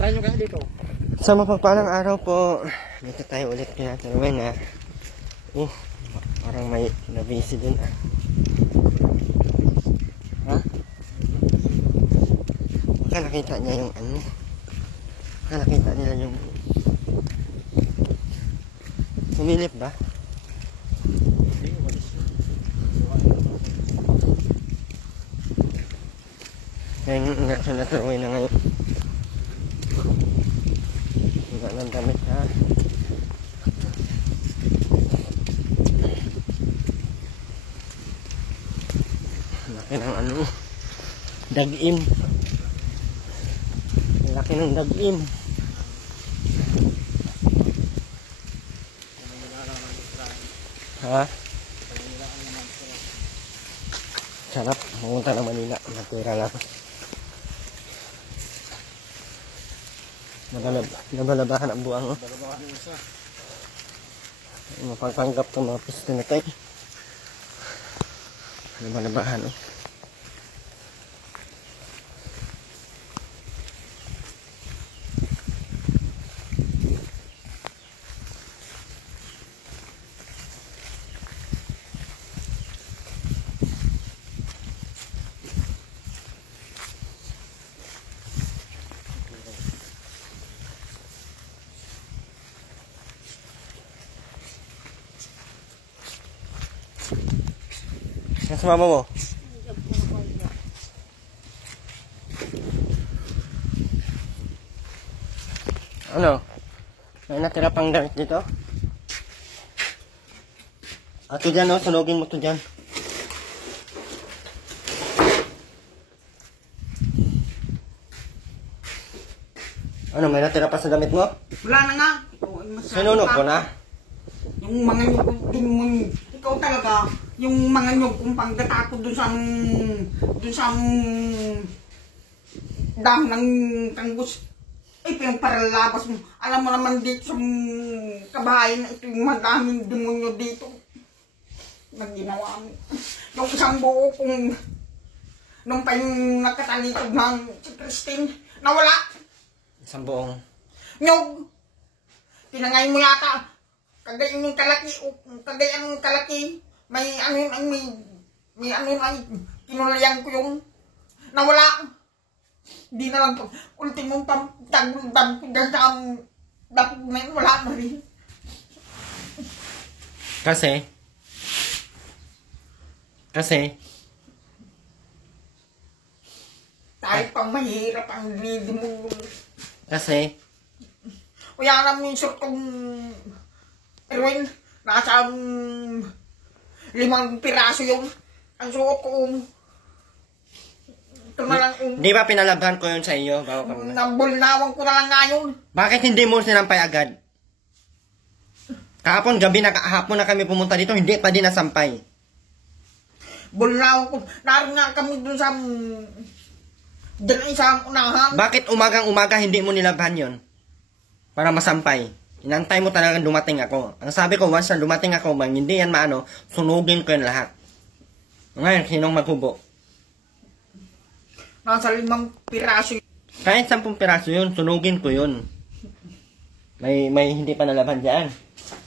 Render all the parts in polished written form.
Try nyo kaya dito. Sa mapagpalang araw po, dito tayo ulit tinataluin na. Parang may nabisi dun ah. Ha? Baka nakita niya yung ano. Baka nakita nila yung sumilip ba? Ngayon natuloy na ngayon. Wala ng damit ha. Laki ng ano, dag-im. Laki ng dag-im. Ha? Sarap, pumunta ng Manila. Matira lang. Nabalabahan ang buwang. Mapagpanggap ng mga piste na tayo. Nabalabahan. Sa mama mo? Ano? May natira pang damit dito? Ato dyan o, sunugin mo to dyan. Ano, may natira pa sa damit mo? Wala na nga. Sinunog ko na? Yung mga yung ikaw talaga, yung mga nyog kung pagkatako dun sa dahon ng tanggos, ay pinagparalabas mo. Alam mo naman dito sa kabahayan na ito yung madaming demonyo dito. Nagginawa mo. Yung isang buo kung nung pa yung nakatalitog ng si Christine, nawala. Isang buong Nyog! Tinangay mo yata. Kagayan yung kalaki, may kinulayan ko yung nawala. Di na lang ultimong tagdam ko dyan sa document, wala na rin. Kasi Kahit pang mahirap ang lidi mo. Kasi Kaya alam mo yung short kong Erwin, nasa 5 piraso yung ang suot ko. Ito na lang di ba pinalabhan ko yun sa iyo bago kami? nabulnawan ko na lang ngayon. Bakit hindi mo sinampay agad? Kahapon gabi na kahapon na kami pumunta dito, hindi pa din nasampay. Bulnawan ko. Naroon nga kami dun sa dyan sa unahan. Bakit umagang-umaga hindi mo nilabhan yon? Para masampay. Inantay mo talagang dumating ako. Ang sabi ko, once na dumating ako, bang hindi yan maano, sunugin ko yung lahat. Ngayon, sinong maghubo? Nasa 5 piraso. Kahit 10 piraso yun, sunugin ko yun. May hindi pa nalaban dyan.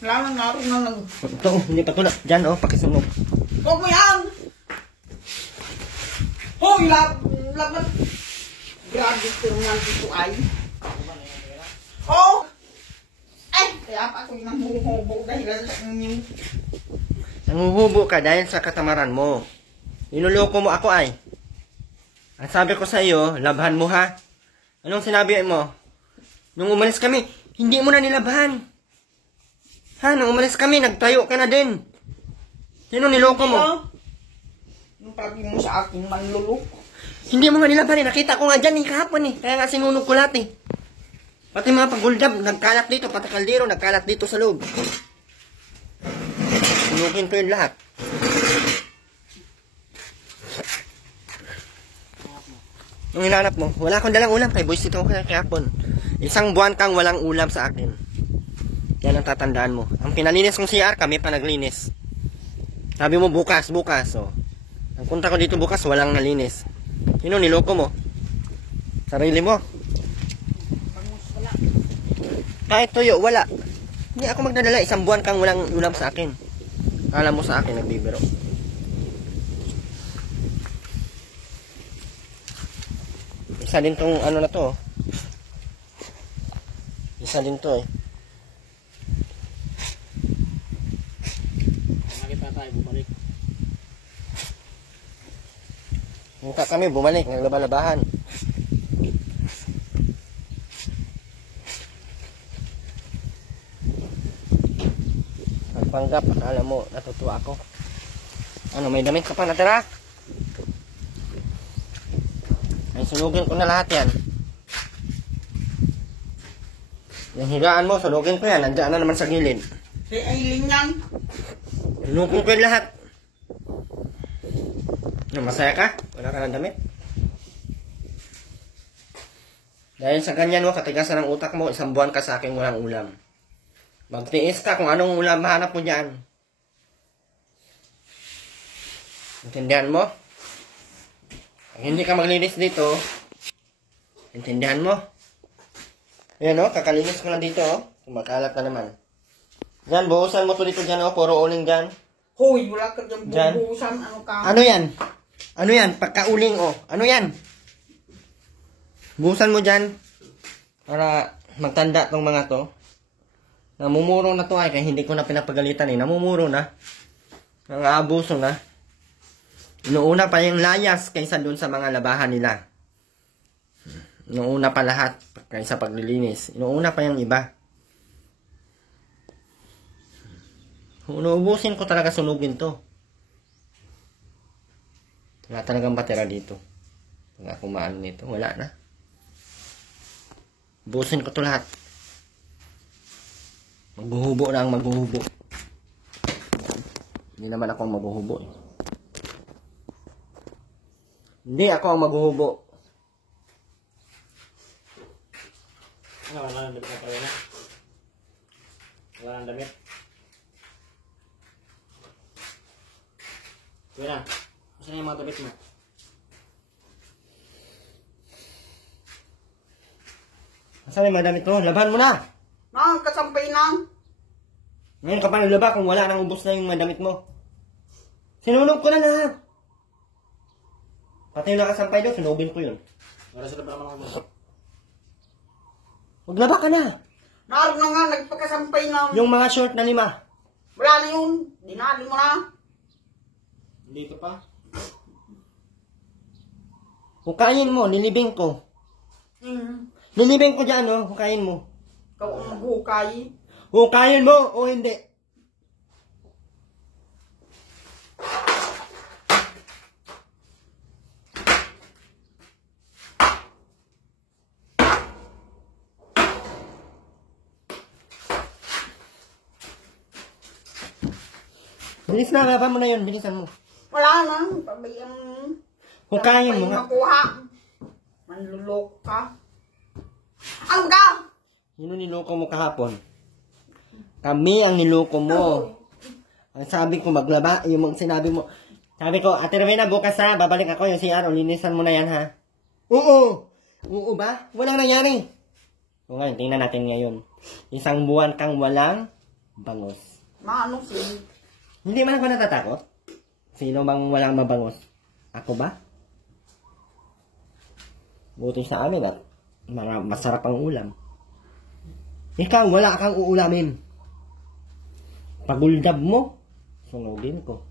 Wala nang naroon na lang. Ito, hindi pa tulad. Dyan, pakisunog. Huwag mo yan! Hoy, laban! Grabe ko nga dito ay. Oh! Ay! Kaya pa ako yung nanghuhubo dahil sa inyo. Nanguhubo ka dahil sa katamaran mo. Inuloko mo ako ay. Ang sabi ko sa iyo, labhan mo ha. Anong sinabi mo? Nung umalis kami, hindi mo na nilabhan. Ha, nung umalis kami, nagtayo ka na din. Sino niloko mo? Yung sabi mo sa akin, manlulok. Hindi mo nga nilabhan eh. Nakita ko nga dyan kahapon eh. Kaya nga sinunog ko lahat eh. Pati mga paguldab, nagkalat dito. Pati kaldero, nagkalat dito sa loob. Sunugin ko yung lahat. Nung hinanap mo, wala akong dalang ulam. Kay boys dito ako kahapon. 1 buwan kang walang ulam sa akin. Yan ang tatandaan mo. Ang pinalinis kong CR, kami pa naglinis. Sabi mo bukas. Oh. Ang punta ko dito bukas, walang nalinis. Sino niloko mo? Sarili mo. Pag Kahit tuyo, wala. Hindi ako magdadala. Isang buwan kang walang ulam sa akin. Alam mo sa akin, nagbibiro. Isa din tong ano na to. Isa din to eh. Nakita tayo, bumalik. Mukha kami bumalik, naglaba-labahan. Pagpanggap, akala mo, natutuwa ako. Ano, may damit ka pa natira? Ay, sunugin ko na lahat yan. Yung higaan mo, sunugin ko yan. Nandiyan na naman sa gilid. Si Aileen yan. Sunugin ko yan lahat. Ano, masaya ka? Wala ka ng damit? Dahil sa ganyan mo, katigasan ng utak mo, isang buwan ka sa akin walang ulam. Magtiis ka kung anong ulam mahanap mo dyan. Intindihan mo? Pag hindi ka maglinis dito, intindihan mo? Ayan o, kakalinis ko lang dito o. Kumakalat na naman. Diyan, buhusan mo to dito dyan o. Puro uling dyan. Hoy, wala ka dyan Dyan. bubusan. Ano ka? Ano yan? Ano yan? Pagkauling o. Ano yan? Buhusan mo dyan. Para magtanda tong mga to. Namumuro na to ay, kaya hindi ko na pinapagalitan eh. Namumuro na. Nang-aabuso na. Inuuna pa yung layas kaysa dun sa mga labahan nila. Inuuna pa lahat kaysa paglilinis. Inuuna pa yung iba. Inuubusin ko talaga, sunugin to. Wala talagang batera dito. Pag ako maano nito, wala na. Ubusin ko to lahat. Maghuhubo na ang maghuhubo. Hindi naman ako ang maghuhubo eh. Hindi ako ang maghuhubo. Ano, wala nang damit na pala na? Wala nang damit? Kuya na, saan yung mga damit mo? Saan yung madamit mo? Laban mo na! Kasampay na. Ngayon ka pa nalaba kung wala nang ubos na yung madamit mo. Sinulog ko na lahat. Pati yung nakasampay doon, sunugin ko yun. Wala sila pa naman ako. Maglaba ka na! Naroon na nga, nagpagkasampay na. Yung mga short na 5. Wala na yun. Dinali mo na. Hindi ka pa? Hukayin mo, nilibing ko. Nilibing ko dyan, oh. Hukayin mo. Ikaw ang maghukay. Hukayin mo o hindi. Bilis na, laban mo na yun. Bilisan mo. Wala na. Pabayang... Hukayin mo nga. Makuha. Manluloko ka. Ano ka? Sino niloko mo kahapon? Kami ang niloko mo. Ang sabi ko maglaba, yung sinabi mo. Sabi ko, Ate Rowena, bukas ha, babalik ako yung CR, linisan mo na yan ha. Oo! Oo ba? Walang nangyari. O ngayon, tingnan natin ngayon. Isang buwan kang walang bangos. Maano si... Hindi man ako natatakot. Sino bang walang mabangos? Ako ba? Buti sa amin at masarap ang ulam. Ikaw, wala kang uulamin. Paguldab mo, sunugin ko.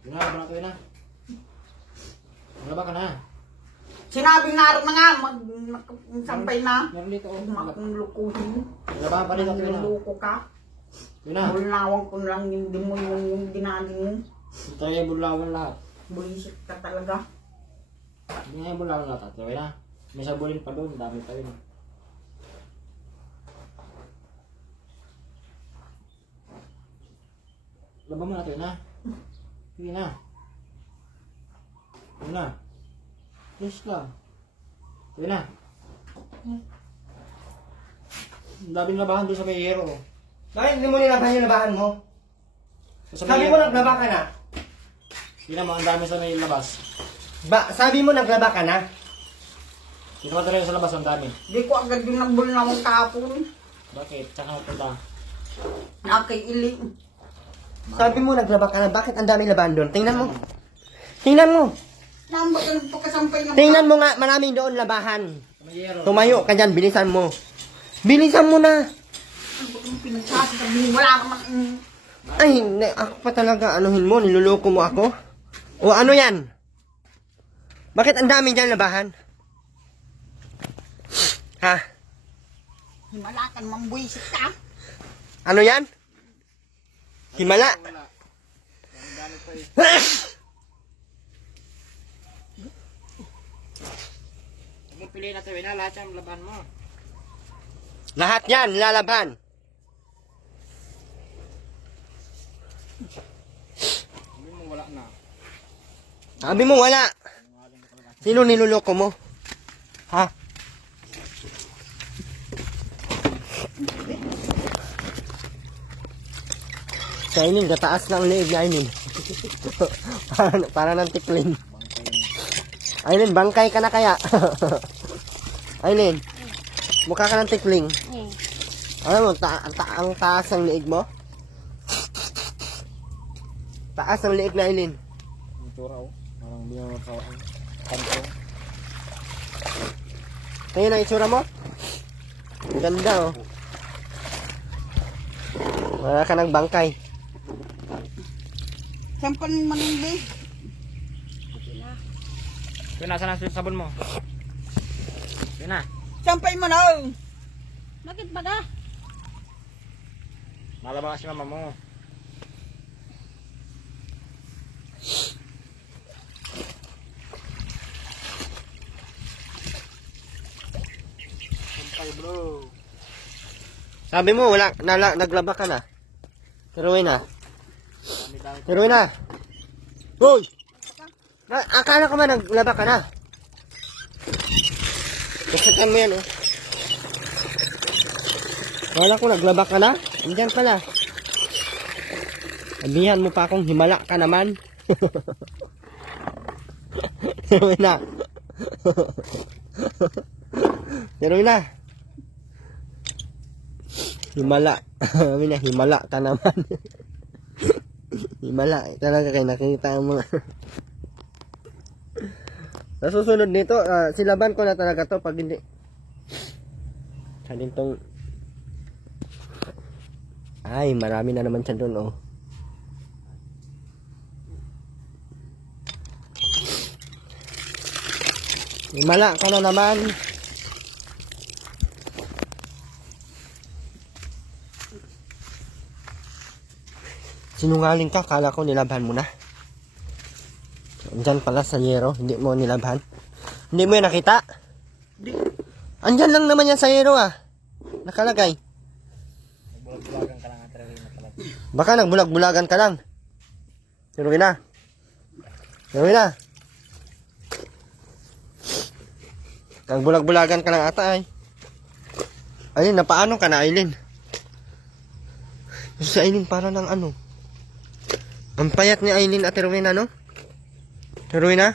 Yun na, laban na kayo na. Malaba ka na. Sinabi naroon na nga, magsampay na. Meron dito, oh. Makulukuhin. Laban pa dito, kayo na. Manluloko ka. Yun na. Bulnawang ko lang yung demonyo yung dinali mo. Ito yung bulawan lahat. Bulisit ka talaga. Hindi nga yung bulawan lahat. Okay na. May sabulin pa doon. Dami pa yun. Laban mo na ito, yun na. Sige na. Yun na. Please ka. Sige na. Ang daming labahan doon sa may hero. Bakit hindi mo nilabahan yung labahan mo? Sa Sabi may mo hero. naglaba ka na. Hindi naman, ang dami sa may labas. Sabi mo naglaba ka na. Dito ka talaga sa labas, ang dami. Di ko agad yung nagbulnawang kahapon. Bakit? Tsaka napunta. Nakailing. Sabi mo naglaba ka na. Bakit ang dami labahan doon? Tingnan mo. Tingnan mo. Nambag ang pagkasampay ng Tingnan mo nga, maraming doon labahan. Sa may hero. Tumayo ka dyan, bilisan mo. Bilisan mo na. Ang pinagsasabi, wala naman. Ay, ako pa talaga, anuhin mo, niluloko mo ako? O ano yan? Bakit ang dami dyan labahan? Ha? Himala ka naman, buwisit ka. Ano yan? Himala? Huwag mong piliin na tuwin na lahat yung labahan mo. Lahat yan, lalaban. Sabi mo wala na. Sabi mo wala. Sino niluloko mo? Ha? Sa Ainin, kataas na ang leeg ni Ainin. para ng tikling. Ainin, bangkay ka na kaya. Ainin, mukha ka ng tikling. Alam mo, ang taas ng leeg mo? Taas ang leeg na Ainin. Ang tura oh. Parang binawag sa kanto. Kaya na itsura mo? Ang ganda oh. Wala ka ng bangkay. Sampan manindi. Sige na, saan ang sabon mo? Sige na. Sampay mo na. Bakit ba ka? Malaba kasi mama mo. Sampay bro. Sabi mo, wala, naglaba ka na. Tiruin na. Dami-dami. Tiruin na. Hoy! Akala ko man naglaba ka na. Kasakan mo yan, oh. Akala ko naglaba ka na. Andyan pala. Sabihan mo pa akong himala ka naman. Tiruin na. Tiruin na. Himala. Sabi na, himala ka naman. Himala. Talaga kayo nakikita ang mga... Sa susunod nito, silaban ko na talaga to pag hindi. Salin tong... Ay, marami na naman siya doon, oh. Himala ka na naman. Sinungaling ka, kala ko nilabhan mo na. Andyan pala sa yero, hindi mo nilabhan. Hindi mo yan nakita? Andyan lang naman yan sa yero ah. Nakalagay. Bulag-bulagan ka lang at rin na talaga. Baka nagbulag-bulagan ka lang. Tiruin na. Tiruin na. Nagbulag-bulagan ka lang ata ay. Ayun, napaano ka na Aileen? Si Aileen para ng ano. Ang payat ni Aileen at Rowena, no? Rowena?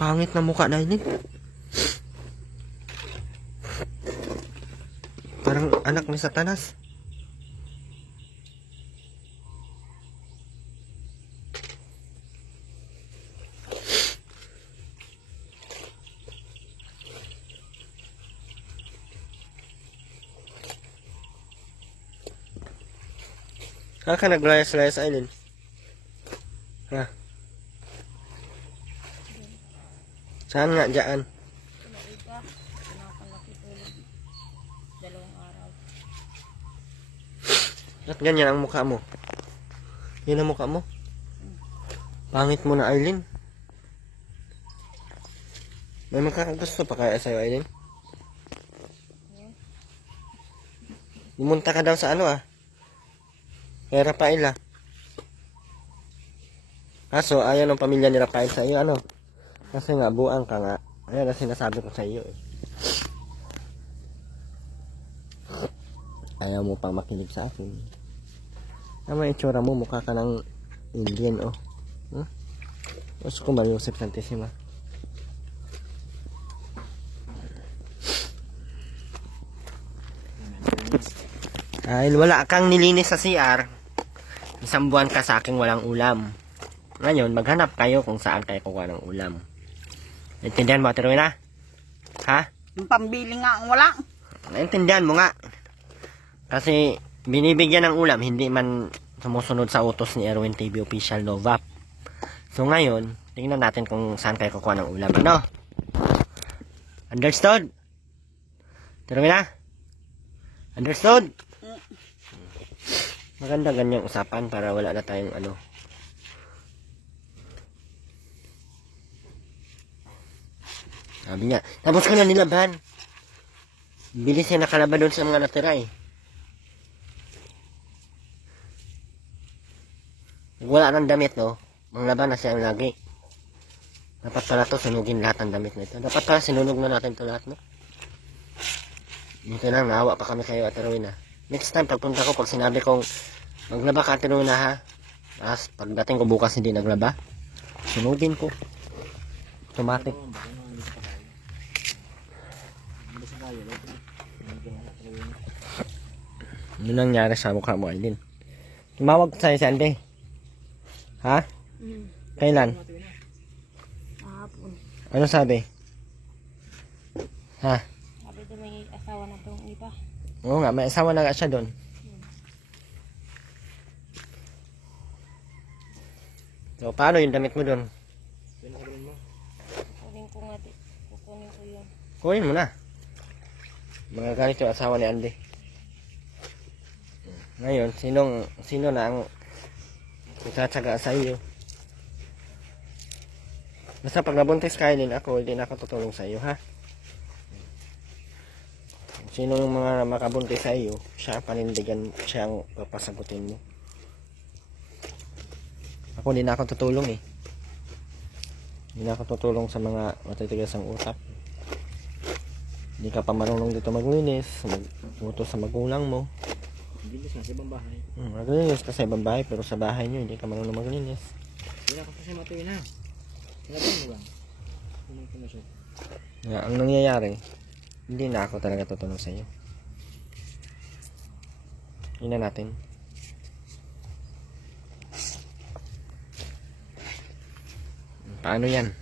Pangit na mukha na Aileen. Parang anak ni Satanas. Ka naglayas-layas Aileen. Ha? Saan nga dyan? Pinariga. Pinakalaki tulog. 2 araw. At ganyan ang mukha mo. Yan ang mukha mo. Pangit mo na Aileen. May makakagusto pa kaya sa'yo Aileen? Pumunta ka daw sa ano ah. Kaya Rafaela. Kaso, ayaw ng pamilya nila kahit sa iyo, ano? Kasi nga, buang ka nga. Ayan ang sinasabi ko sa iyo, eh. Ayaw mo pang makinig sa akin. Ano yung itsura mo? Mukha ka ng Indian, oh. Gusto ko Maria-Joseph Santissima. Dahil wala kang nilinis sa CR, isang buwan ka sa aking walang ulam. Ngayon, maghanap kayo kung saan kayo kukuha ng ulam. Naintindihan mo, Ate Rowena? Ha? Yung pambili nga ang wala. Naintindihan mo nga. Kasi binibigyan ng ulam, hindi man sumusunod sa utos ni Erwin TV Official Novap. So ngayon, tingnan natin kung saan kayo kukuha ng ulam. Ano? Understood? Ate Rowena? Understood? Maganda ganyang usapan para wala na tayong ano. Sabi niya, tapos ko na nilaban. Bilis siya nakalaban doon sa mga natira eh. Wala ng damit, no? Manglaban na siya lagi. Dapat pala to sunugin lahat ng damit na ito. Dapat pala sinunog na natin to lahat, no? Dito lang, naawa pa kami kayo, Ate Rowena. Next time, pagpunta ko, pag sinabi kong maglaba ka, Ate Rowena, ha? Tapos, pagdating ko bukas hindi naglaba, sunugin ko. Automatic. Ano nangyari sa mukha mo, Aileen? Tumawag sa'yo si Andy. Ha? Kailan? Kahapon. Ano sabi? Ha? Sabi doon may asawa na itong iba. Oo nga, may asawa na nga siya doon. So, paano yung damit mo doon? Kukunin ko nga. Kukunin ko yun. Kunin mo na. Mga galit yung asawa ni Andy. Ngayon, sino na ang itatsaga sa iyo? Basta pag nabuntis ka, Aileen, hindi na ako tutulong sa iyo, ha? Sino yung mga makabuntis sa iyo, siya ang panindigan, siya ang papasagutin mo. Ako, hindi na ako tutulong eh. Hindi na ako tutulong sa mga matitigas ang utak. Hindi ka pa marunong dito maglinis, mag-utos sa magulang mo. Bilis na sa ibang bahay. Maglinis ka sa ibang bahay, pero sa bahay nyo, hindi ka marunong maglinis. Hindi na kasi matuloy na. Sinabi mo lang. Unang pumasok. Ang nangyayari, hindi na ako talaga tutulong sa iyo. Hindi na natin. Paano yan?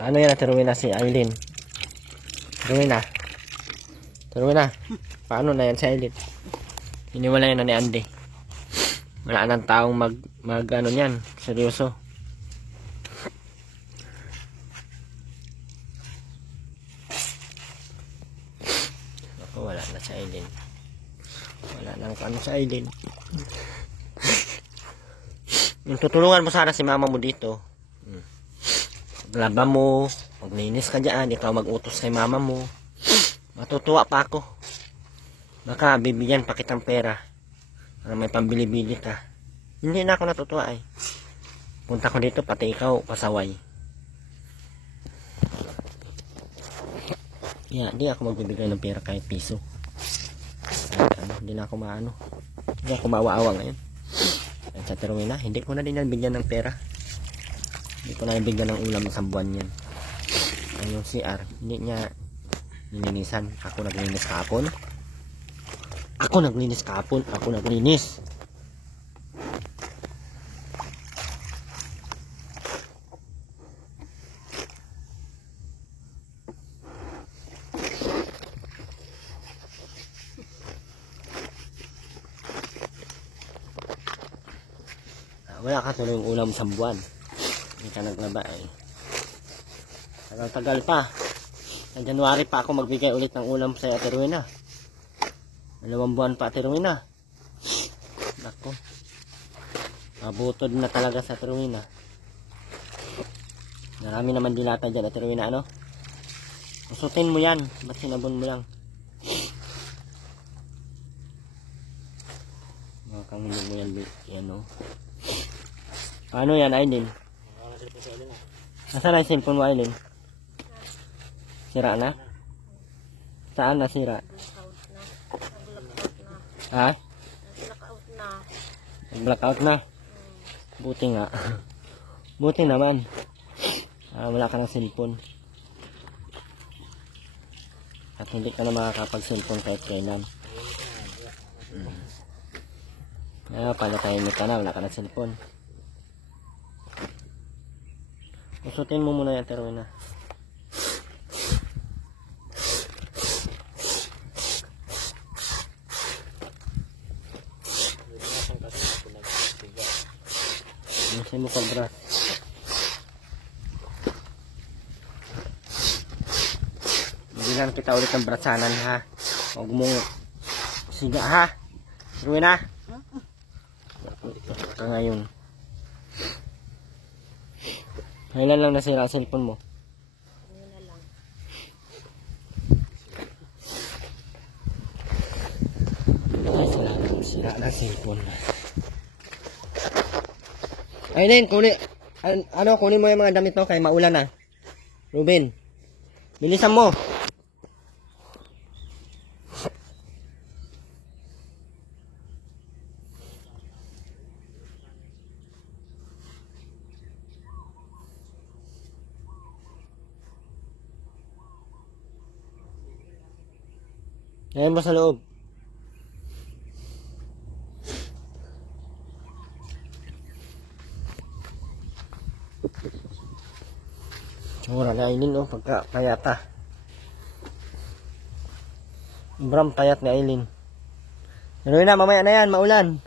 Paano yan, Ate Rowena, si Aileen? Rowena? Paano na yan si Aileen? Iniwala yan na ni Andy. Wala nang taong mag ano yan, seryoso. Ako, wala na si Aileen. Wala nang ano si Aileen. Yung tutulungan mo sana si mama mo dito. Maglaba mo, maglinis ka dyan, ikaw mag-utos kay mama mo. Matutuwa pa ako. Baka bibigyan pa kitang pera para may pambili-bili ka. Hindi na ako natutuwa eh. Punta ko dito, pati ikaw pasaway. Di ako magbibigay ng pera kahit piso. Hindi na ako maano. Hindi ako maawa-awa ngayon. Sa Ate Rowena, hindi ko na din yan bigyan ng pera. Hindi ko na bigyan ng ulam sa buwan yan. Ang yung CR, hindi niya nilinisan. Ako naglinis kahapon. Ako naglinis. Wala ka tuloy yung ulam sa buwan. Hindi ka naglaba eh. Tagal pa. Sa January pa ako magbigay ulit ng ulam sa Ate Rowena. 2 buwan pa, Ate Rowena. Nako. Mabutod na talaga sa Ate Rowena. Marami naman dilata dyan, Ate Rowena, ano? Usutin mo yan. Ba't sinabon mo lang? Mga kangulog mo yan, no? Paano yan, Aileen? Wala na cellphone sa alin ah. Nasaan na yung cellphone mo, Aileen? Sira na? Saan nasira? Ha? Nag-blackout na. Blackout na? Buti nga. Buti naman. Wala ka ng cellphone. At hindi ka na makakapag-cellphone kahit kailan. Kaya pala tahimik ka na, wala ka ng cellphone. Usutin mo muna yung Terwin na. Masay mo pag-brush. Bilan kita ulit ng brasanan ha. Huwag mong siga ha. Terwin na. Ka ngayon. Kailan lang nasira ang cellphone mo? Yun na lang. Ay, salamat. Sira na cellphone. Aileen, kunin mo yung mga damit mo kay maulan na. Ruben, bilisan mo. Ayan mo sa loob. Tsura na Aileen oh, pagka payata. Sobrang payat ni Aileen. Pero na, mamaya na yan, maulan.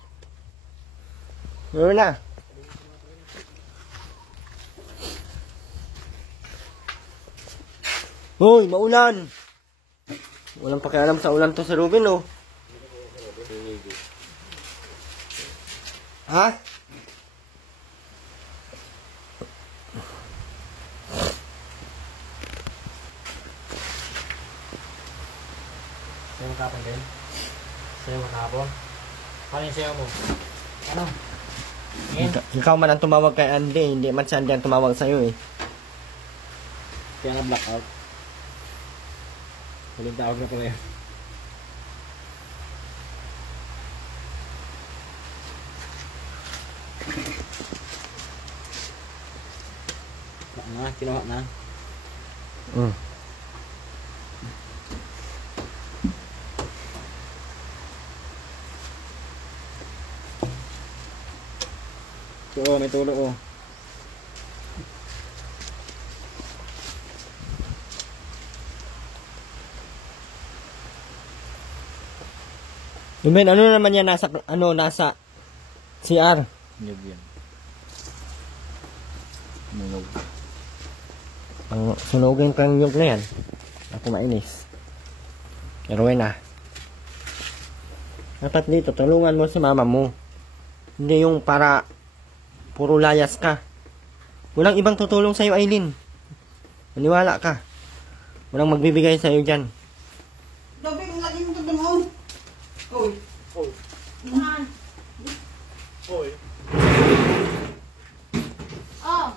Pero na. Hoy, maulan. Walang pakialam sa ulan to si Ruben oh. Ha? Sayo mo kapon din? Sayo mo kapon? Paano yung sayo mo? Ano? Ngayon? Ikaw man ang tumawag kay Andy, hindi man si Andy ang tumawag sa'yo eh. Kaya nga blackout. Huling tawag na pala yun. Kinuha na. Oo, may tulo oh. Ruben, ano naman yan nasa CR? Nyug yan. Nyug. Sunugin ko yung nyug na yan. Ako mainis. Pero na. Dapat dito, tulungan mo si mama mo. Hindi yung para puro layas ka. Walang ibang tutulong sa'yo, Aileen. Maniwala ka. Walang magbibigay sa'yo dyan. Dabi, lagi mo ito doon. Uy. Oy. Yan. Oy. Oh.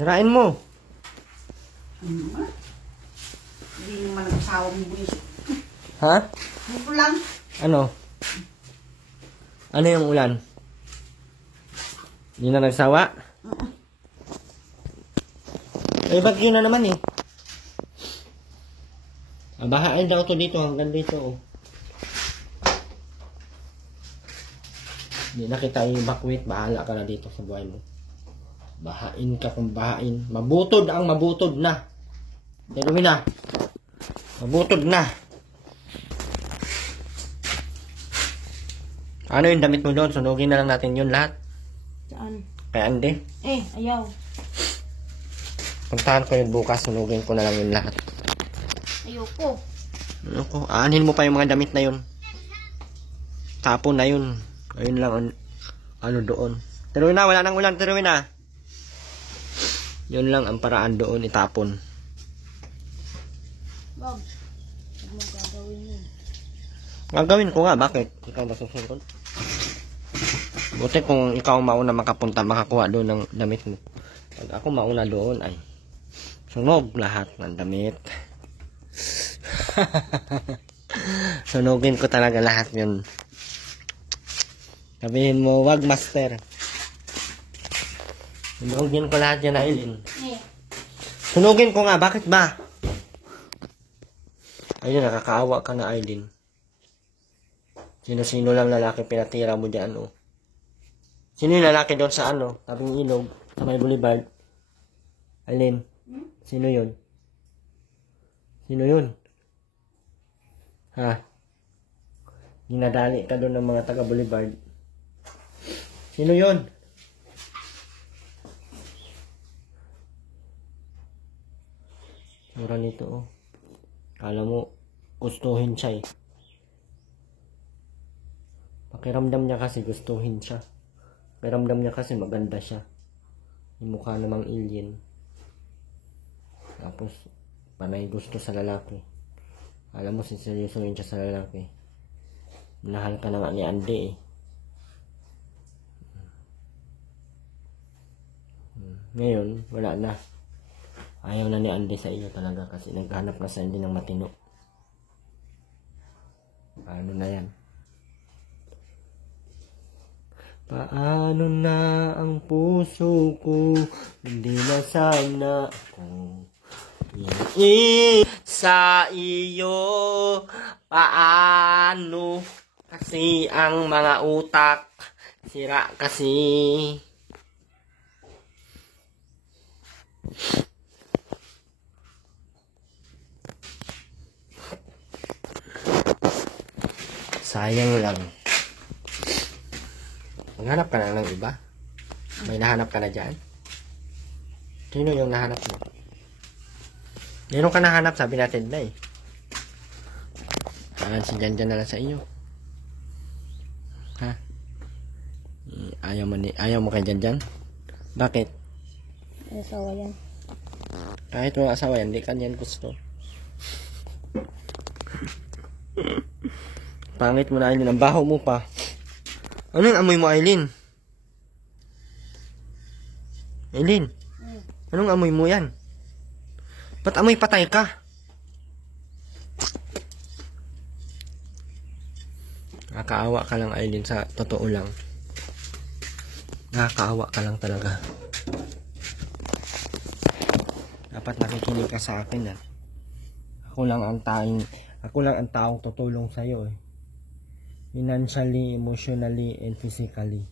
Tirain mo. Hindi naman nag-asawa mo buwis. Ha? Ito lang. Ano? Ano yung ulan? Hindi na nagsawa? Ay, bagay na naman eh. Bahain daw to dito, hanggang dito oh. Hindi na kita i-backwit, bahala ka na dito sa buhay mo. Bahain ka kung bahain. Mabutod ang mabutod na. Dalawi na. Mabutod na. Ano yung damit mo doon? Sunugin na lang natin yun lahat. Saan? Kay Andy. Ayaw. Puntahan ko yun bukas. Sunugin ko na lang yun lahat. Ayoko. Ano ko? Aanhin mo pa yung mga damit na yun. Tapon na yun. Ayun lang ano doon. Teruin na. Wala nang ulan. Teruin na. Yun lang ang paraan doon itapon. Bob, huwag mo gagawin yun. Gagawin ko nga, bakit? Ikaw ba susunod? Buti kung ikaw mauna makapunta, makakuha doon ng damit mo. Pag ako mauna doon ay sunog lahat ng damit. Sunugin ko talaga lahat yun. Sabihin mo, wag master. Sunugin ko lahat yan, Aileen. Eh, Sunugin ko nga, bakit ba? Ayun, nakakaawa ka na, Aileen. Sino-sino lang lalaki pinatira mo dyan, oh. Sino yung lalaki doon sa ano? Tabing ilog, sa may boulevard. Aileen, sino yun? Sino yun? Ha? Ginadali ka doon ng mga taga-boulevard. Sino yun? Mura nito, oh. Kala mo, gustuhin siya eh. Pakiramdam niya kasi gustuhin siya. Pakiramdam niya kasi maganda siya. Yung mukha namang alien. Tapos, panay gusto sa lalaki. Alam mo, siseryosohin siya sa lalaki. Minahal ka na nga ni Andy eh. Ngayon, wala na. Ayaw na ni Andy sa iyo talaga kasi naghahanap na sa Andy ng matino. Paano na yan? Paano na ang puso ko? Hindi na sana ako sa iyo. Paano? Kasi ang mga utak sira kasi. Sayang lang. Maghanap ka na ng iba? May nahanap ka na dyan? Sino yung nahanap mo? Meron ka nahanap, sabi natin na eh. Parang si Janjan na lang sa iyo. Ha? Ayaw mo kay Janjan? Bakit? asawa yan. Kahit mga asawa yan, di kanyan gusto. Pangit mo na, Aileen. Ang baho mo pa. Anong amoy mo, Aileen? Aileen? Anong amoy mo yan? Ba't amoy patay ka? Nakakaawa ka lang, Aileen, sa totoo lang. Nakakaawa ka lang talaga. Dapat nakikinig ka sa akin, ah. Ako lang ang taong tutulong sa iyo, eh. Financially, emotionally, and physically.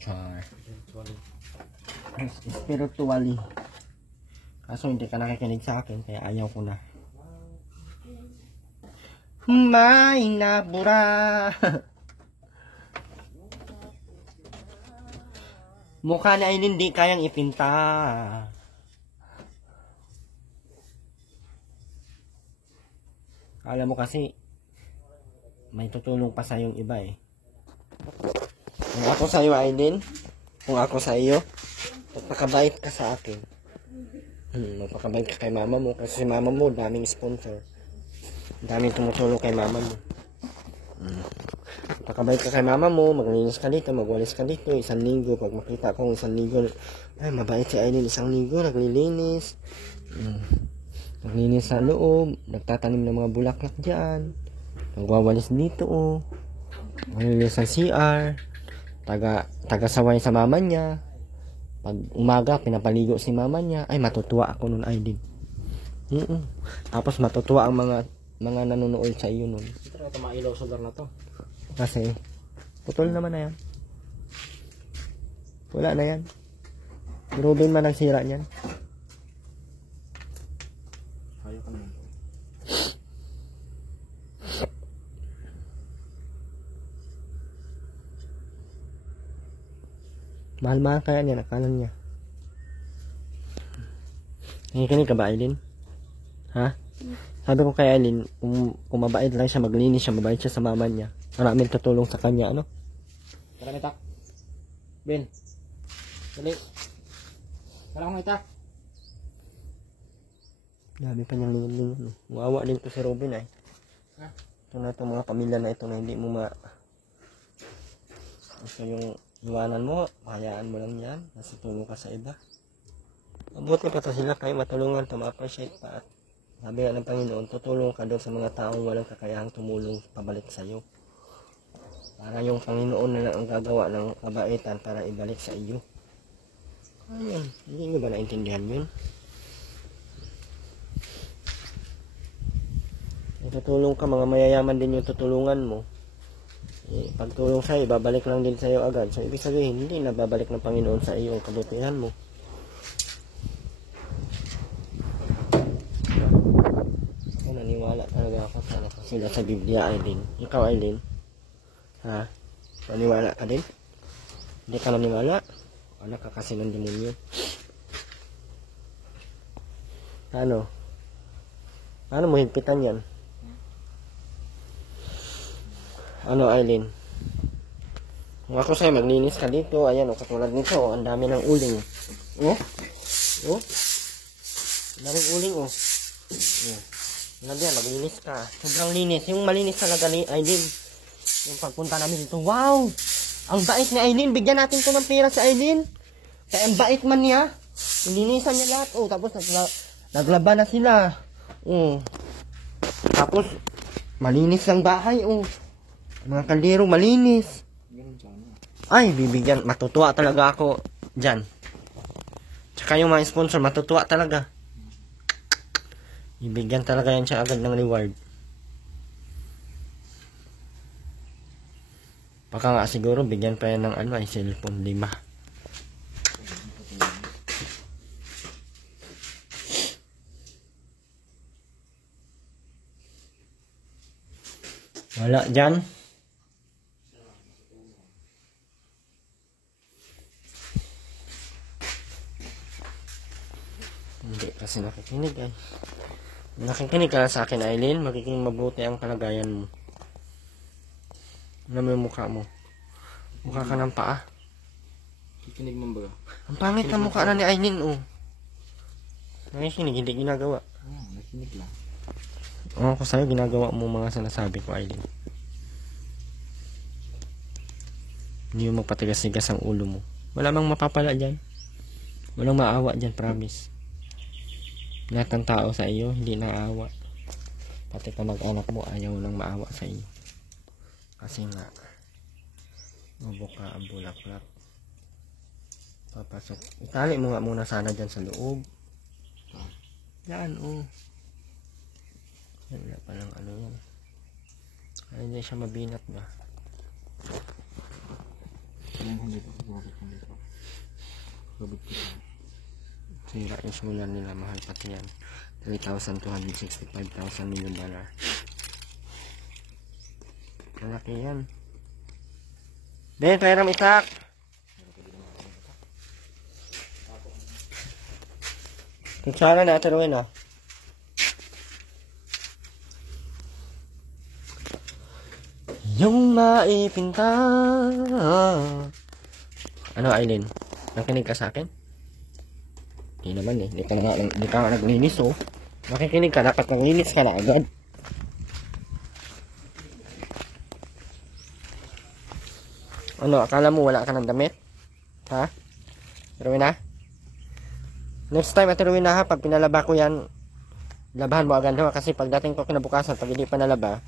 Char. Spiritually. Kaso hindi ka nakikinig sa akin, kaya ayaw ko na. May nabura. Mukha na ay hindi kayang ipinta. Alam mo kasi, may tutulong pa sa yung iba eh. Kung ako sa iyo, Aileen, kung ako sa iyo, magpakabait ka sa akin. Magpakabait ka kay mama mo, kasi si mama mo, daming sponsor. Daming tumutulong kay mama mo. Magpakabait ka kay mama mo, maglinis ka dito, magwalis ka dito, 1 linggo. Pag makita kong 1 linggo, ay mabait si Aileen, 1 linggo, naglilinis. Naglinis sa loob, nagtatanim ng mga bulaklak dyan. Nagwawalis dito, oh. Naglinis sa CR. Taga-saway sa mama niya. Pag umaga, pinapaligo si mama niya. Ay, matutuwa ako nun, Aileen. Tapos matutuwa ang mga nanonood sa iyo nun. Pero ito mailaw solar na to. Kasi, putol naman na yan. Wala na yan. Si Ruben man ang sira niyan. Ayaw ka naman. Mahal-mahal kaya niya, akala niya. Nakikinig ka ba, Aileen? Ha? Sabi ko kay Aileen, kung mabait lang siya, maglinis siya, mabait siya sa mama niya. Maraming tutulong sa kanya, ano? Tara, Mitak. Ben. Dali. Wala akong itak. Dami pa niyang lingon-lingon. Wawa din to si Robin ay. Ha? Ito na itong mga pamilya na ito na hindi mo gusto yung iwanan mo, hayaan mo lang yan. Kasi tulong ka sa iba. Mabuti pa to sila kayo matulungan to, ma-appreciate pa. At sabi nga ng Panginoon, tutulong ka doon sa mga taong walang kakayahang tumulong pabalik sa iyo. Para yung Panginoon na lang ang gagawa ng kabaitan para ibalik sa iyo. Ayun, hindi nyo ba naintindihan yun? Tutulong ka, mga mayayaman din yung tutulungan mo. Pagtulong sa'yo, babalik lang din sa'yo agad. So, ibig sabihin, hindi na babalik ng Panginoon sa iyo ang kabutihan mo. Ako naniwala talaga ako sila sa Biblia, Aileen. Ikaw, Aileen? Ha? Naniwala ka din? Hindi ka naniwala? Wala ka kasi ng demonyo. Ano? Paano mo higpitan yan? Ano, Aileen? Kung ako sa'yo, maglinis ka dito. Ayan, o, katulad nito, o, ang dami ng uling. Oh? Oh? Ang daming uling, oh. Lagyan, maglinis ka. Sobrang linis. Yung malinis talaga ni Aileen. Yung pagpunta namin dito, wow! Ang bait ni Aileen. Bigyan natin ko ng pera si Aileen. Kaya ang bait man niya. Nilinisan niya lahat. Oh, tapos naglaba na sila. Oh. Tapos, malinis ang bahay, oh. Mga kaldero, malinis. Ay, bibigyan. Matutuwa talaga ako dyan. Tsaka yung mga sponsor, matutuwa talaga. Bibigyan talaga yan siya agad ng reward. Baka nga siguro, bigyan pa yan ng ay cellphone 5. Wala dyan. Hindi kasi nakikinig ay. Nakikinig ka sa akin, Aileen. Magiging mabuti ang kalagayan mo. Ano mo yung mukha mo? Mukha ka ng paa. Kikinig mo ba? Ang pangit na mukha na ni Aileen, oh. Nakikinig, hindi ginagawa. Nakikinig lang. Oo, ako sa'yo, ginagawa mo mga sinasabi ko, Aileen. Hindi mo magpatigas-tigas ang ulo mo. Wala mang mapapala dyan. Walang maawa dyan, promise. Lahat ng tao sa iyo, hindi naawa. Pati ka mag-anak mo, ayaw nang maawa sa iyo. Kasi nga, mabuka ang bulaklak. Papasok. Itali mo nga muna sana dyan sa loob. Yan, oh. Wala palang ano yan. Ay, hindi siya mabinat ba? Sira yung solar nila, mahal pati yan. $3,265,000 million. Malaki yan. Ben, pera mo itak. Kutsara na, taruin na. Yung maipinta. Ano, Aileen? Nakinig ka sa akin? Hindi naman eh. Hindi ka nga naglinis, oh. Nakikinig ka, dapat naglinis ka na agad. Ano, akala mo wala ka ng damit? Ha? Tiruin na? Next time, tiruin na ha. Pag pinalaba ko yan, labahan mo agad ha. Kasi pagdating ko kinabukasan, pag hindi pa nalaba,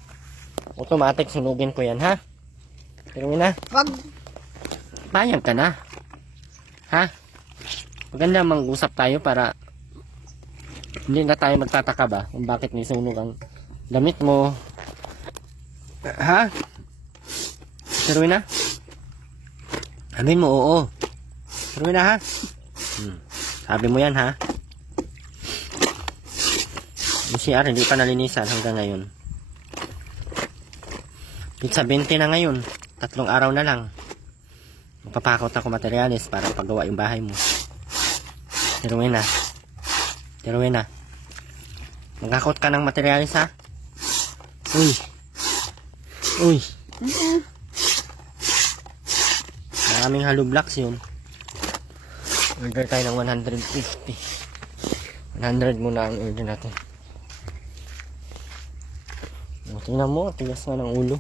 automatic sunugin ko yan ha. Tiruin na? Wag. Bayag ka na. Ha? Maganda mag-usap tayo para hindi na tayo magtataka ba kung bakit may sunog ang damit mo. Ha? Tiruin na? Sabihin mo oo. Tiruin na ha? Sabi mo yan ha? Yung CR hindi pa nalinisan hanggang ngayon. Pizza 20 na ngayon. 3 araw na lang. Magpapakot ako materialis para paggawa yung bahay mo. Tiruin na. Tiruin na. Magkakot ka ng materialis ha? Uy. Uy. Maraming hollow blocks yun. Order tayo ng 150. 100 muna ang order natin. O, tingnan mo, tigas nga ng ulo.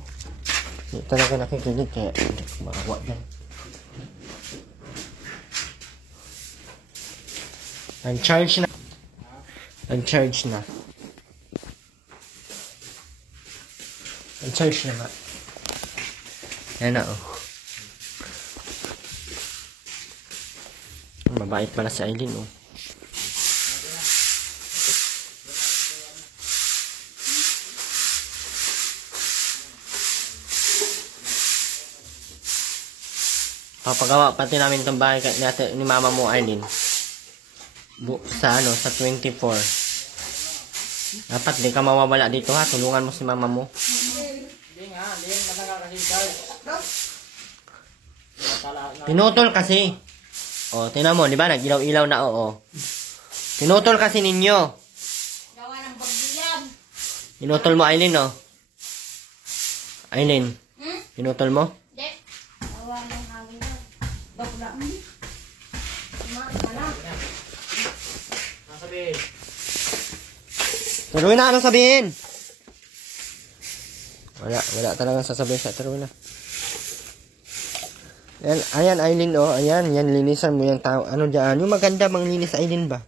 Hindi talaga nakikinig kaya hindi ko makakuha dyan. Nag-charge na. Nag-charge na. Nag-charge na ba? Yan na oh. Mabait pala si Aileen oh. Papagawa pati namin itong bahay natin ni mama mo Aileen. Sa ano, sa 24. Dapat di ka mawawala dito ha. Tulungan mo si mama mo. Hindi nga, hindi ka nakakasintay. Pinutol kasi. O, tingnan mo, di ba? Nag-ilaw-ilaw na oo. Pinutol kasi ninyo. Gawa ng bagyo yan. Pinutol mo Aileen oh. Aileen, Hmm? pinutol mo? Hindi. Gawa ng hangin yan. Bakla mo. Wala. Nasabihin. Turuin na, ano sabihin? Wala talagang sasabihin siya. Turuin na. Ayan, Aileen, oh. Ayan, yan, linisan mo yung tao. Ano dyan? Yung maganda, manglinis Aileen ba?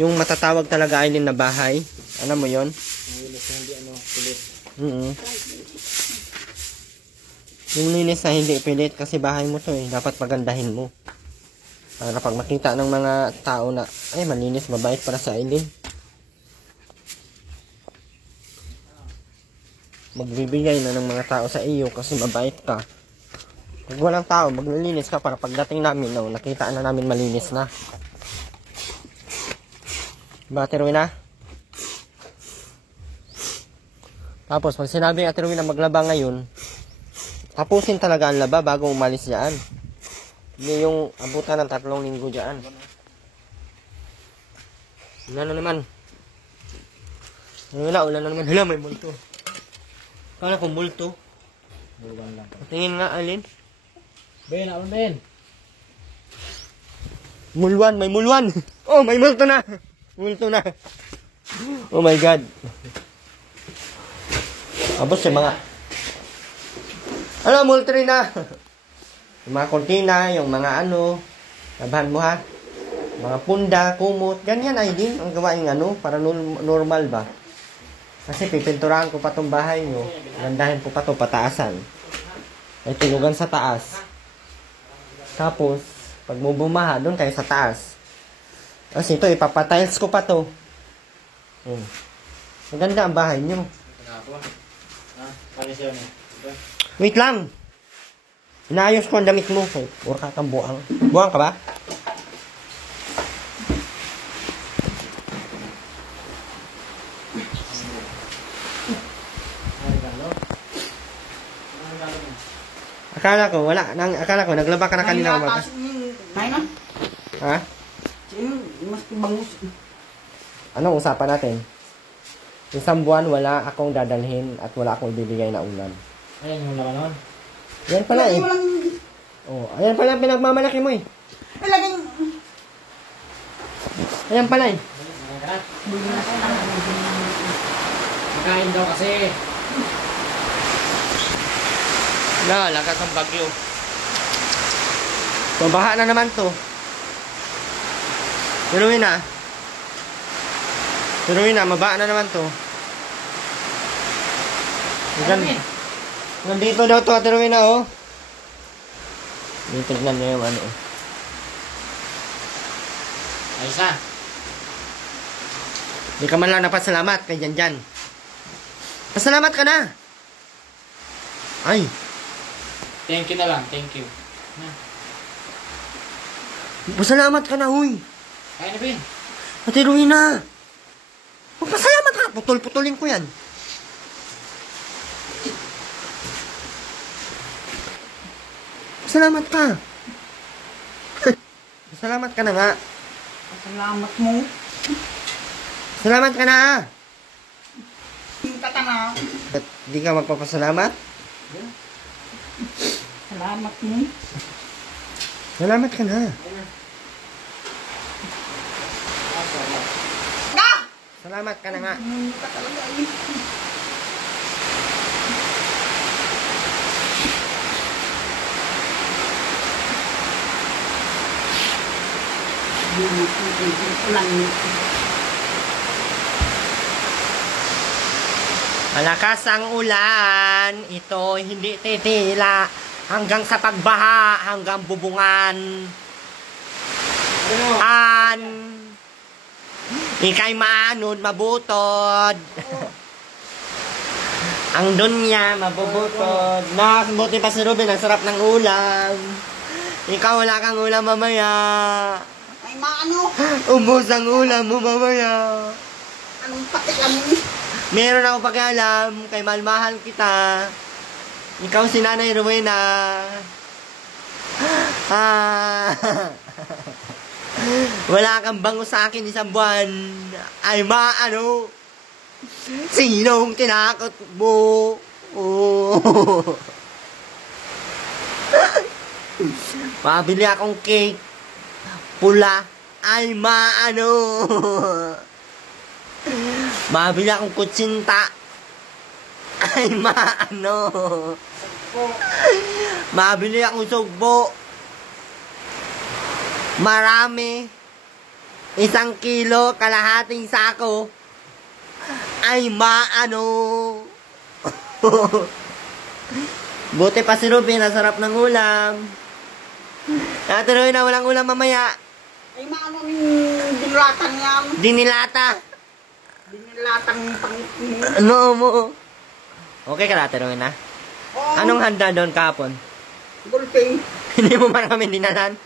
Yung matatawag talaga Aileen na bahay. Alam mo yon? Hindi ano, kulit. Yung linis na hindi pilit kasi bahay mo to eh. Dapat pagandahin mo. Para pag makita ng mga tao na, ay, malinis, mabait para sa Aileen. Magbibigay na ng mga tao sa iyo kasi mabait ka. Pag walang tao, maglilinis ka para pagdating namin, no, nakita na namin malinis na. Diba, Ate Rowena? Tapos, pag sinabi ni Ate Rowena maglaba ngayon, tapusin talaga ang laba bago umalis dyan. Hindi yung abutan ng 3 linggo dyan. Ulan na naman. Ulan na naman. Hala, may multo. Kala ko multo. Buwan lang. Tingin nga, Alin. Ben, ako Ben. Mulwan, may mulwan. Oh, may multo na. Multo na. Oh my God. Abos yung mga... Ano, multo rin na. Yung mga kortina, yung mga ano, labahan mo ha. Mga punda, kumot, ganyan ay din ang gawain ano, para normal ba. Kasi pipinturahan ko pa tong bahay nyo. Gandahin ko pa to pataasan. Ay tulugan sa taas. Tapos, pag mo bumaha, doon kayo sa taas. Kasi ito, ipapatiles ko pa to. Maganda ang bahay nyo. Wait lang! Inaayos ko ang damit mo. Urka kang buang. Buang ka ba? Akala ko, akala ko, naglaba ka na kanina umaga. Nay na. Ha? Mas bangus. Anong usapan natin? Isang buwan, wala akong dadalhin at wala akong ibibigay na ulam. Ayan yung laman. Yan pala eh. Lagay mo lang. Oh, ayan pala ang pinagmamalaki mo eh. Lagay. Ayan pala eh. Makain daw kasi. Lakas ang bagyo. Mabaha na naman to. Turuin na. Mabaha na naman to. Nandito daw to, turuin na oh. Tignan niyo yung ano oh. Ayos na. Di ka man lang napasalamat kay Janjan. Pasalamat ka na. Ay. Thank you na lang, thank you. Pasalamat ka na, huy. Kaya na Ben. Ate Rowena. Pasalamat ka. Putol-putulin ko yan. Pasalamat ka. Pasalamat ka na nga. Salamat mo. Salamat ka na. Yung katanga. At di ka magpapasalamat? Salamat mo. Salamat ka na. Ka! Salamat ka na nga. Demonyo ka talaga eh. Malakas ang ulan, ito hindi titila hanggang sa pagbaha, hanggang bubungan. Ika'y maanod, mabutod. Ang dunya, mabubutod. Buti pa si Ruben, ang sarap ng ulam. Ikaw wala kang ulam mamaya. Ay maano? Ubus ang ulam mo mamaya. Anong pakialam mo? Meron ako pakialam, kay mahal kita. Ikaw si Nanay Rowena. Wala kang bango sa akin isang buwan. Ay maano? Sinong tinakot mo? Pabili akong cake. Pula. Ay maano? Mabili akong kutsinta. Ay, maano. Mabili akong sugbo. Marami. 1 kilo, kalahating sako. Ay, maano. Buti pa si Ruben, ang sarap ng ulam. Natuloy na walang ulam mamaya. Ay maano yung dinulatan yan? Dinilata. Dinilatang pang... Ano mo? Okay ka na, Ruben, ha? Oh, Anong handa doon kapon? gulping. Hindi mo maraming dinalan?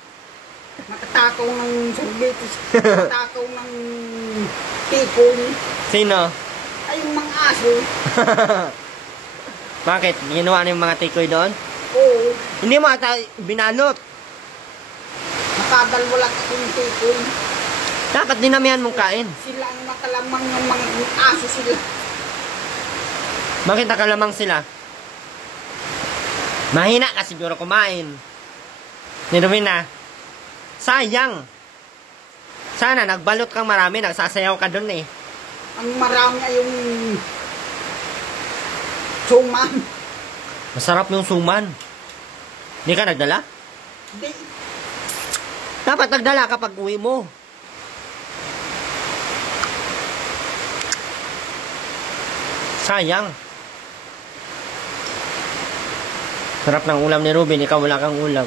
Nakatakaw ng sorbetes. Nakatakaw ng tikon. Sino? Ay yung mga aso. Bakit? Ginawa na yung mga tikoy doon? Oo. Hindi mo ata binalot. Nakadalwa lang akong tikon. Dapat dinamihan mong kain. Sila ang nakalamang ng mga aso sila. Bakit nakalamang sila? Mahina ka siguro kumain. Ni Rowena, sayang. Sana nagbalot kang marami, nagsasayaw ka doon eh. Ang marami ay yung suman. Masarap yung suman. Hindi ka nagdala? Di, Dapat nagdala kapag uwi mo. Sayang. Sarap ng ulam ni Ruben, ikaw wala kang ulam.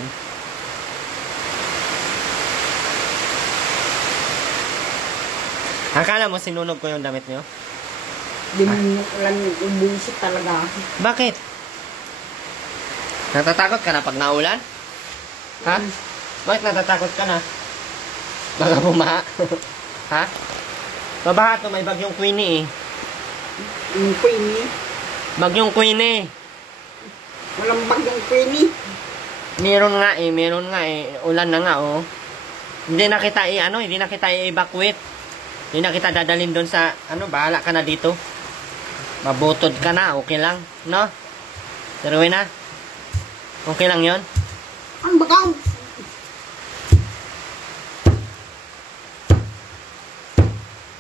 Akala mo sinunog ko yung damit niyo? di mo lang ubusit talaga. Bakit? Natatakot ka na pag naulan? Ha? Bakit natatakot ka na? Baka bumaha. Ha? Babaha to, may bagyong Queenie eh. Yung Queenie. Bagyong Queenie. Walang bagyong Queenie. Meron nga eh. Ulan na nga oh. Hindi na kita hindi na kita i-evacuate. Hindi na kita dadalhin doon sa, bahala ka na dito. Mabutod ka na, okay lang, no? Pero na. Okay lang 'yon. Ang bagaw.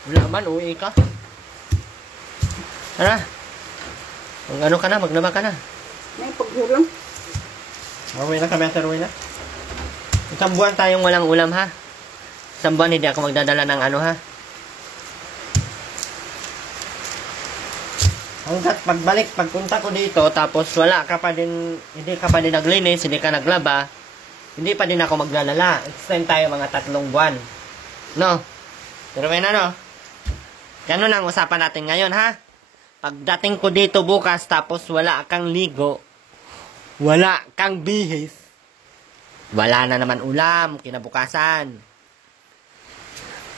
Wala man, uwi ka. Tara. Ka na, maglaba ka na. May paghulang. Uwi na kami, Sir Uwi na. Isang buwan tayong walang ulam, ha? Isang buwan hindi ako magdadala ng ha? Hanggat pagpunta ko dito, tapos wala ka pa din, hindi ka pa din naglinis, hindi ka naglaba, hindi pa din ako maglalala. Extend tayo mga 3 buwan. No? Pero may no? Ganun ang usapan natin ngayon, ha? Pagdating ko dito bukas, tapos wala kang ligo, wala kang bihis, wala na naman ulam, kinabukasan.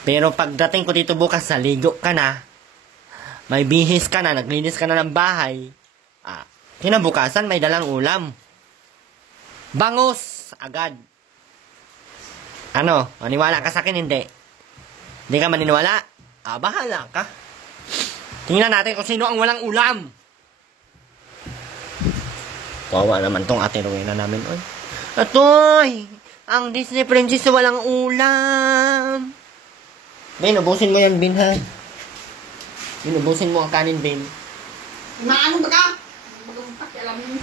Pero pagdating ko dito bukas, naligo ka na, may bihis ka na, naglinis ka na ng bahay, kinabukasan may dalang ulam. Bangus! Agad. Maniwala ka sa akin, hindi? Hindi ka maniniwala? Bahala ka. Tingnan natin kung sino ang walang ulam. Kawawa naman tong ate Rowena namin. Atoy! Ang Disney Princess walang ulam. Ben, ubusin mo yan, Ben, ha? Ben, ubusin mo ang kanin, Ben. Inaano ba ka? Bagang pakialam mo.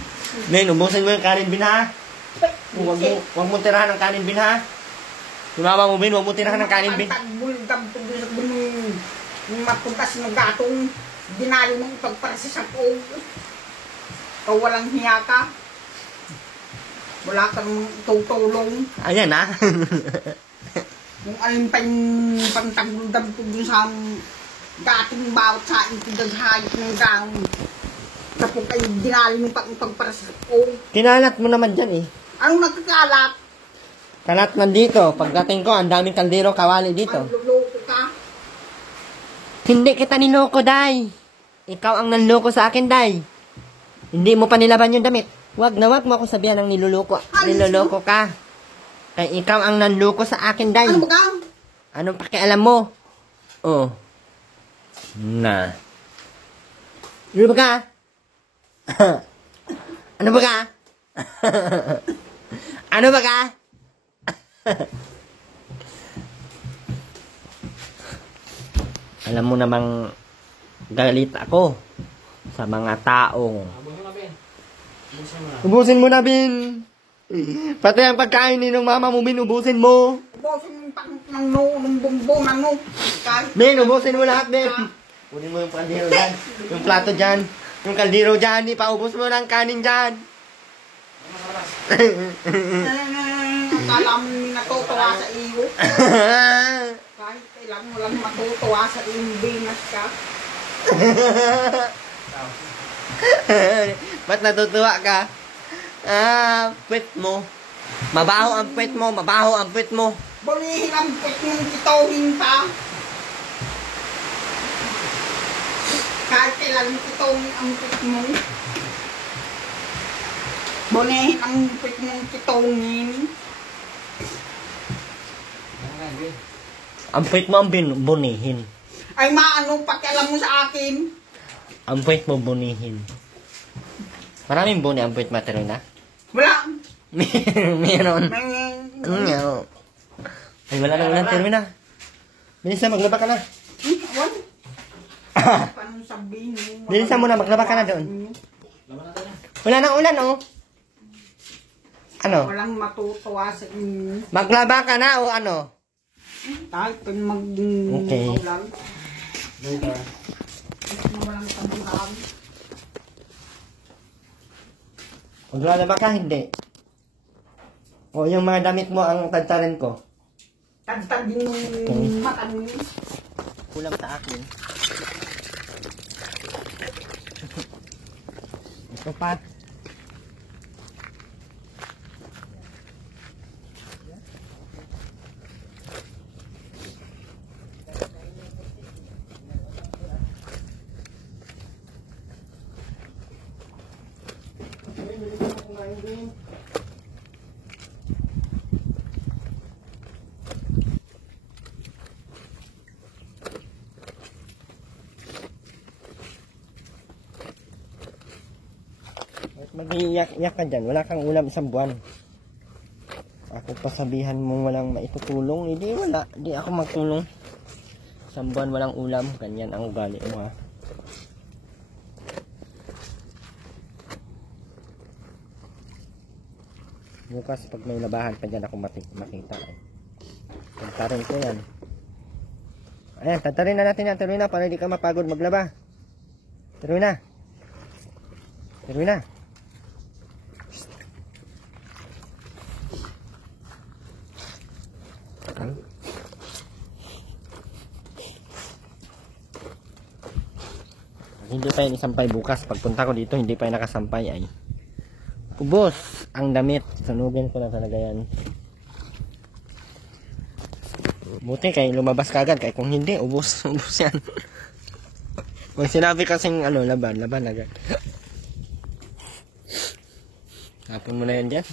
Ben, ubusin mo yung kanin, Ben, ha? Huwag mo tirahan ng kanin, Ben, ha? Yung mama mo, Ben, huwag mo tirahan ng kanin, Ben. Pagtagbulgam to doon sa bunong mapuntas ng gatong dinalo mong pagparasa sa poong. O walang hiya ka. Wala kang tutulong. Ayan, ha? Kung alin pa yung pagtagbulgam to doon sa gatong bawat sa intidaghay ng gawin. Tapos ay dinalo mong pagparasa sa poong. Kinalat mo naman dyan, eh. Anong nagkakalat? Kalat nandito. Pagdating ko, ang daming kaldero kawali dito. Manluloko ka? Hindi kita niloko, Day. Ikaw ang nanloko sa akin, Day. Hindi mo pa nilaban yung damit. Wag na wag mo ako sabihan ng niluloko. Niloloko ka. Kaya ikaw ang nanloko sa akin, Day. Ano ba ka? Anong pakialam mo? Oh. Na. Ano ba ka? Ano ba ka? Ano ba ka? Alam mo namang galit ako sa mga taong Abos mo na, Ben. Ubusin mo na. ubusin mo na, Bin. Pati ang pagkain ni ng mama mo, Bin, ubusin mo. Bosin yung pang ng no, ng bumbong no. Kahit Bin, ubusin mo lahat, Bin. Kunin mo yung kaldero dyan, yung plato dyan, yung kaldero dyan, ipaubos mo ng kanin dyan. akala mo natutuwa sa iyo. Kahit kailan mo lang matutuwa sa iyong binas ka. Ba't natutuwa ka? Puwet mo. Mabaho ang puwet mo, mabaho ang puwet mo. Bulihin ang pit mong kitawin pa. Kahit kailan kitawin ang pit mo. Bulihin ang pit mong kitawin. Ano nga, Ben? Ang puwet mo ang bunihin. Ay maano pakialam mo sa akin. Ang puwet mo bunihin. Maraming buni ang puwet matero na. Wala. Meron. May Ay, wala na ulan, Termina. Bilis na, maglaba ka na. Awan. Paano sabihin mo? Bilisan mo na, maglaba ka na doon. Laban natin na. Wala nang ulan, oh. Ano? Walang matutuwa sa inyo. Maglaba ka na, o ano? Kahit pag Okay. mag-ulan. Later. Walang kabuhan. Maglalaba ka, hindi. O, yung mga damit mo ang tagtarin ko. Tagtag yung mata mo. Kulang sa akin. Ito pa. Mag-iiyak ka dyan. Wala kang ulam isang buwan. Ako pasabihan mo walang maitutulong. Hindi, wala. Hindi ako magtulong. Isang buwan walang ulam. Ganyan ang ugali mo, ha. Bukas pag may labahan pa dyan ako makita. Tantarin ko yan. Ayan, tantarin na natin yan. Tuloy na para hindi ka mapagod maglaba. Tuloy na. Tuloy na. Hindi pa yan isampay bukas. Pagpunta ko dito, hindi pa yan nakasampay ay. Ubos ang damit. Sunugin ko na talaga yan. Buti kay lumabas ka agad. Kaya kung hindi, ubos. Ubos yan. Kung sinabi kasing laban agad. Tapon mo na yan dyan.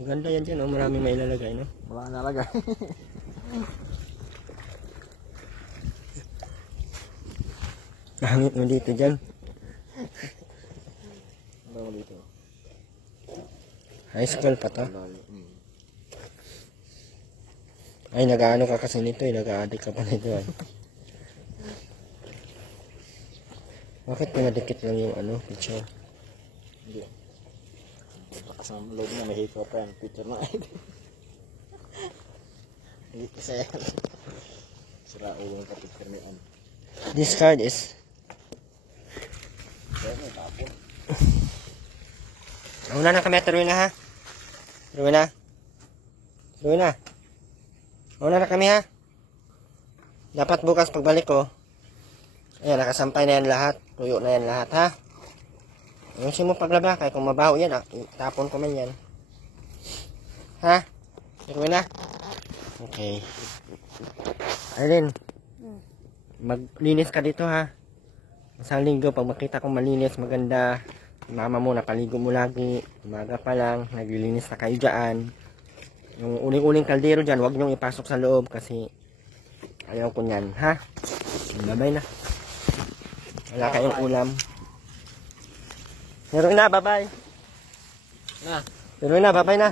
Maganda yan dyan, oh. Maraming mailalagay, no? Wala na lagay. Hangit mo dito dyan. Ano dito? High school pa to. Ay, nag-ano ka kasi nito eh. Nag-a-addict ka pa nito eh. Bakit pinadikit lang yung ano, picture? Hindi. Baka sa loob na may hikaw pa yan. Picture na ID. Hindi kasi yan. Sira ulo ng kapitker ni An. This card is... Kaya may tapon. Una na kami at Rowena ha? Rowena? Rowena? Una na kami ha? Dapat bukas pagbalik ko. Ayan, nakasampay na yan lahat. Tuyo na yan lahat ha? Ayusin mo paglaba. Kaya kung mabaho yan, tapon ko man yan. Ha? Rowena? Okay. Aileen, maglinis ka dito ha. Isang linggo, pag makita kong malinis, maganda, mama mo, napaligo mo lagi, umaga pa lang, naglilinis na kayo dyan. Yung uling-uling kaldero dyan, huwag nyong ipasok sa loob kasi ayaw ko nyan, ha? Bye-bye na. Wala kayong ulam. Pero na, bye-bye. Na. Pero na, bye-bye na.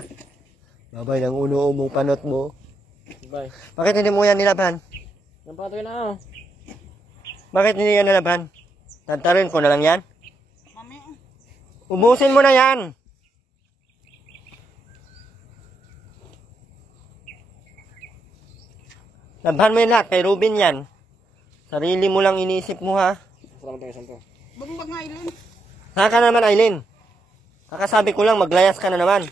Bye-bye ng ulo mo, panot mo. Bye. Bakit hindi mo yan nilaban? Napatoy na ako. Bakit hindi yan nilaban? Tantarin ko na lang yan. Mamaya. Ubusin mo na yan. Labhan mo yun lahat. Kay Ruben yan. Sarili mo lang iniisip mo ha. Salamat tayo, Santo. Bumbag nga Aileen. Saan ka naman, Aileen? Kakasabi ko lang, maglayas ka na naman.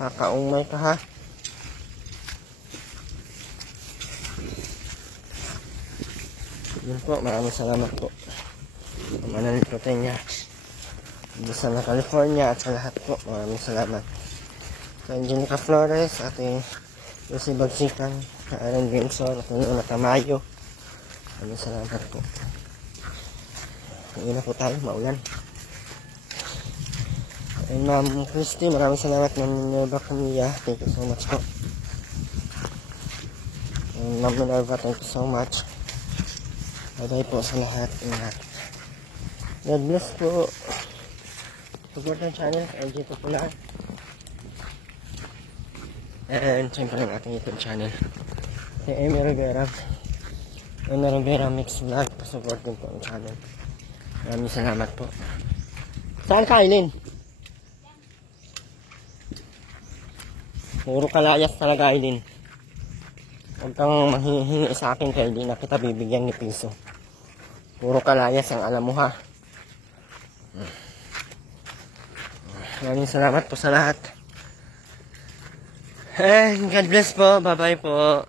Kakaungay ka ha. Yun po, maraming salamat po. Manalito niya. Dito sa California at sa lahat po, maraming salamat. Sa Angelica Flores, ating Lucy Bagsikan, Aaron Grimson, at Nuna Tamayo. Maraming salamat po. Ngayon na po tayo, maulan. And Ma'am Christy, maraming salamat. Ma'am Minerva Camilla, thank you so much po. And Ma'am Minerva, thank you so much. Bye-bye po sa lahat. Ingat. God bless po. Support ng channel, LG Popular. And siyempre ang ating YouTube channel. Si Amy Rivera. Amy Rivera Mix Vlog. Support din po ang channel. Maraming salamat po. Saan ka, Aileen? Puro kalayas talaga, Aileen. Huwag kang manghihingi sa akin kaya hindi na kita bibigyan ni piso. Puro kalayas ang alam mo ha. Maraming salamat po sa lahat. And God bless po. Bye bye po.